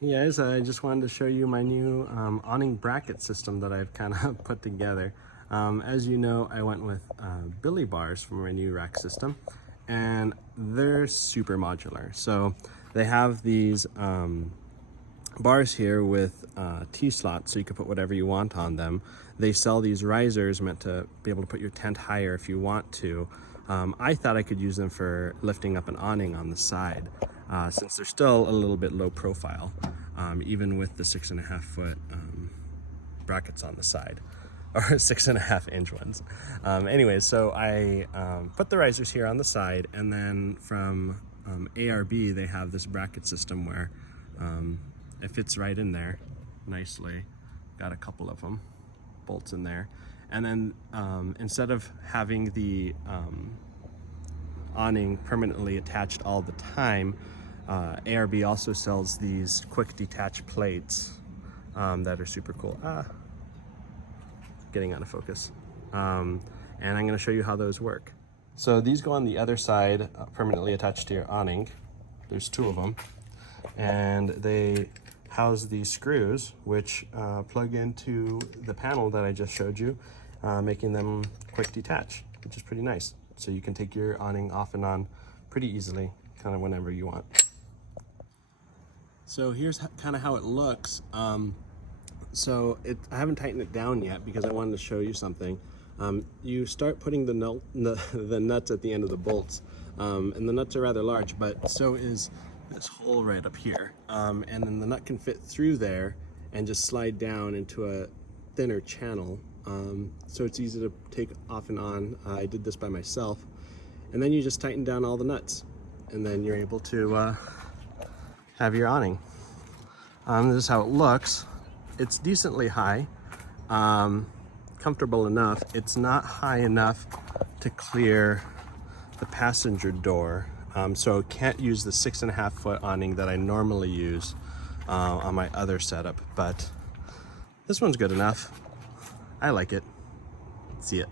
Hey guys, I just wanted to show you my new awning bracket system that I've kind of put together. As you know, I went with Billie Bars for my new rack system, and they're super modular. So they have these bars here with T-slots, so you can put whatever you want on them. They sell these risers meant to be able to put your tent higher if you want to. I thought I could use them for lifting up an awning on the side, since they're still a little bit low profile, even with the 6.5 foot brackets on the side, or 6.5 inch ones. Anyways, so I put the risers here on the side, and then from ARB they have this bracket system where it fits right in there nicely. Got a couple of them, bolts in there. And then instead of having the awning permanently attached all the time, ARB also sells these quick detach plates that are super cool. Getting out of focus. And I'm gonna show you how those work. So these go on the other side, permanently attached to your awning. There's 2 of them. And they house these screws, which plug into the panel that I just showed you, making them quick detach, which is pretty nice. So you can take your awning off and on pretty easily, kind of whenever you want. So here's kind of how it looks. I haven't tightened it down yet because I wanted to show you something. You start putting the nuts at the end of the bolts, and the nuts are rather large, but so is this hole right up here. And then the nut can fit through there and just slide down into a thinner channel. So it's easy to take off and on. I did this by myself. And then you just tighten down all the nuts, and then you're able to have your awning. This is how it looks. It's decently high, comfortable enough. It's not high enough to clear the passenger door. So can't use the 6.5 foot awning that I normally use on my other setup, but this one's good enough. I like it. See it.